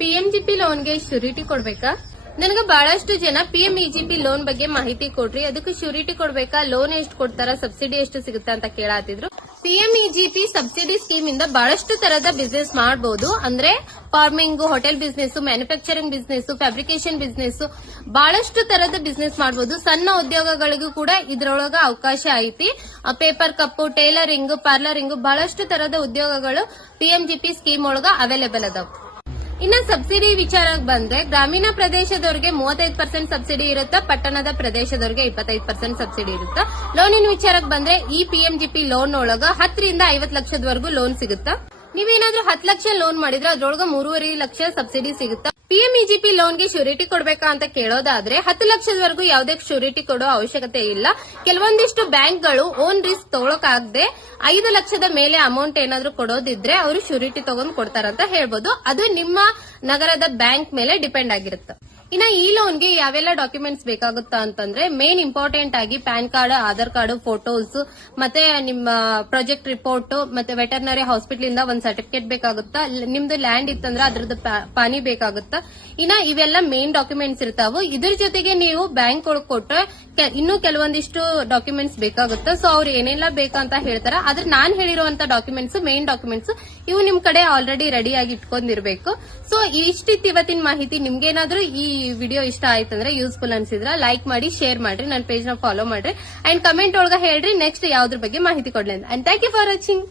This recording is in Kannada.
ಪಿಎಂಜಿಪಿ ಲೋನ್ಗೆ ಶ್ಯೂರಿಟಿ ಕೊಡ್ಬೇಕಾ? ನನಗೆ ಬಹಳಷ್ಟು ಜನ ಪಿಎಂಇಜಿಪಿ ಲೋನ್ ಬಗ್ಗೆ ಮಾಹಿತಿ ಕೊಡ್ರಿ, ಅದಕ್ಕೆ ಶ್ಯೂರಿಟಿ ಕೊಡ್ಬೇಕಾ, ಲೋನ್ ಎಷ್ಟು ಕೊಡ್ತಾರ, ಸಬ್ಸಿಡಿ ಎಷ್ಟು ಸಿಗುತ್ತಾ ಅಂತ ಕೇಳಾತಿದ್ರು. ಪಿಎಂಇಜಿಪಿ ಸಬ್ಸಿಡಿ ಸ್ಕೀಮ್ ಇಂದ ಬಹಳಷ್ಟು ತರದ ಬಿಸ್ನೆಸ್ ಮಾಡಬಹುದು. ಅಂದ್ರೆ farming, hotel business, manufacturing business, fabrication business, ಬಹಳಷ್ಟು ತರದ ಬಿಸ್ನೆಸ್ ಮಾಡಬಹುದು. ಸಣ್ಣ ಉದ್ಯೋಗಗಳಿಗೂ ಕೂಡ ಇದ್ರೊಳಗ ಅವಕಾಶ ಐತಿ. ಪೇಪರ್ ಕಪ್, ಟೈಲರಿಂಗ್, ಪಾರ್ಲರಿಂಗ್, ಬಹಳಷ್ಟು ತರದ ಉದ್ಯೋಗಗಳು ಪಿಎಂಜಿಪಿ ಸ್ಕೀಮ್ ಒಳಗ ಅವೈಲೇಬಲ್ ಅದಾವ. ಇನ್ನ ಸಬ್ಸಿಡಿ ವಿಚಾರಕ್ಕೆ ಬಂದ್ರೆ ಗ್ರಾಮೀಣ ಪ್ರದೇಶದವರಿಗೆ 35% ಸಬ್ಸಿಡಿ ಇರುತ್ತೆ, ಪಟ್ಟಣದ ಪ್ರದೇಶದವರಿಗೆ 25% ಸಬ್ಸಿಡಿ ಇರುತ್ತೆ. ಲೋನಿನ ವಿಚಾರಕ್ಕೆ ಬಂದ್ರೆ ಈ ಪಿಎಂಜಿಪಿ ಲೋನ್ ಒಳಗ 10 ರಿಂದ 50 ಲಕ್ಷದವರೆಗೂ ಲೋನ್ ಸಿಗುತ್ತೆ. ನೀವೇನಾದ್ರೂ 10 ಲಕ್ಷ ಲೋನ್ ಮಾಡಿದ್ರೆ ಅದ್ರೊಳಗ 3.5 ಲಕ್ಷ ಸಬ್ಸಿಡಿ ಸಿಗುತ್ತೆ. ಪಿಎಂಇಜಿಪಿ ಲೋನ್ಗೆ ಶ್ಯೂರಿಟಿ ಕೊಡ್ಬೇಕಾ ಅಂತ ಕೇಳೋದಾದ್ರೆ 10 ಲಕ್ಷದವರೆಗೂ ಯಾವುದೇ ಶ್ಯೂರಿಟಿ ಕೊಡೋ ಅವಶ್ಯಕತೆ ಇಲ್ಲ. ಕೆಲವೊಂದಿಷ್ಟು ಬ್ಯಾಂಕ್ಗಳು ಓನ್ ರಿಸ್ಕ್ ತಗೊಳಕಾಗದೆ 5 ಲಕ್ಷದ ಮೇಲೆ ಅಮೌಂಟ್ ಏನಾದ್ರೂ ಕೊಡೋದಿದ್ರೆ ಅವರು ಶ್ಯೂರಿಟಿ ತಗೊಂಡ್ ಕೊಡ್ತಾರಂತ ಹೇಳ್ಬೋದು. ಅದು ನಿಮ್ಮ ನಗರದ ಬ್ಯಾಂಕ್ ಮೇಲೆ ಡಿಪೆಂಡ್ ಆಗಿರುತ್ತೆ. ಇನ್ನ ಈ ಲೋನ್ಗೆ ಯಾವೆಲ್ಲ ಡಾಕ್ಯುಮೆಂಟ್ಸ್ ಬೇಕಾಗುತ್ತಾ ಅಂತಂದ್ರೆ ಮೇನ್ ಇಂಪಾರ್ಟೆಂಟ್ ಆಗಿ PAN card, Aadhaar card, photos, ಮತ್ತೆ ನಿಮ್ಮ ಪ್ರಾಜೆಕ್ಟ್ ರಿಪೋರ್ಟ್, ಮತ್ತೆ ವೆಟರ್ನರಿ ಹಾಸ್ಪಿಟಲ್ ಇಂದ ಒಂದ್ ಸರ್ಟಿಫಿಕೇಟ್ ಬೇಕಾಗುತ್ತಾ, ನಿಮ್ದು ಲ್ಯಾಂಡ್ ಇತ್ತಂದ್ರೆ ಅದ್ರದ್ದು ಪಾನಿ ಬೇಕಾಗುತ್ತಾ. ಇನ್ನ ಇವೆಲ್ಲ ಮೇನ್ ಡಾಕ್ಯುಮೆಂಟ್ಸ್ ಇರ್ತಾವು. ಇದ್ರ ಜೊತೆಗೆ ನೀವು ಬ್ಯಾಂಕ್ ಒಳಗೆ ಕೊಟ್ರೆ ಇನ್ನೂ ಕೆಲವೊಂದಿಷ್ಟು ಡಾಕ್ಯುಮೆಂಟ್ಸ್ ಬೇಕಾಗುತ್ತೆ. ಸೊ ಅವ್ರು ಏನೆಲ್ಲ ಬೇಕಂತ ಹೇಳ್ತಾರ, ಆದ್ರೆ ನಾನ್ ಹೇಳಿರುವಂತ ಡಾಕ್ಯುಮೆಂಟ್ಸ್, ಮೇನ್ ಡಾಕ್ಯುಮೆಂಟ್ಸ್ ಇವು ನಿಮ್ ಕಡೆ ಆಲ್ರೆಡಿ ರೆಡಿ ಆಗಿ ಇಟ್ಕೊಂಡಿರ್ಬೇಕು. ಸೊ ಇಷ್ಟಿತ್ತು ಇವತ್ತಿನ ಮಾಹಿತಿ. ನಿಮ್ಗೇನಾದ್ರೂ ಈ ವಿಡಿಯೋ ಇಷ್ಟ ಆಯ್ತಂದ್ರೆ, ಯೂಸ್ಫುಲ್ ಅನ್ಸಿದ್ರ ಲೈಕ್ ಮಾಡಿ, ಶೇರ್ ಮಾಡ್ರಿ, ನನ್ನ ಪೇಜ್ ನ ಫಾಲೋ ಮಾಡ್ರಿ, ಅಂಡ್ ಕಮೆಂಟ್ ಒಳಗ ಹೇಳ್ರಿ ನೆಕ್ಸ್ಟ್ ಯಾವ್ದ್ರ ಬಗ್ಗೆ ಮಾಹಿತಿ ಕೊಡ್ಲಿ ಅಂತ. And thank you for watching.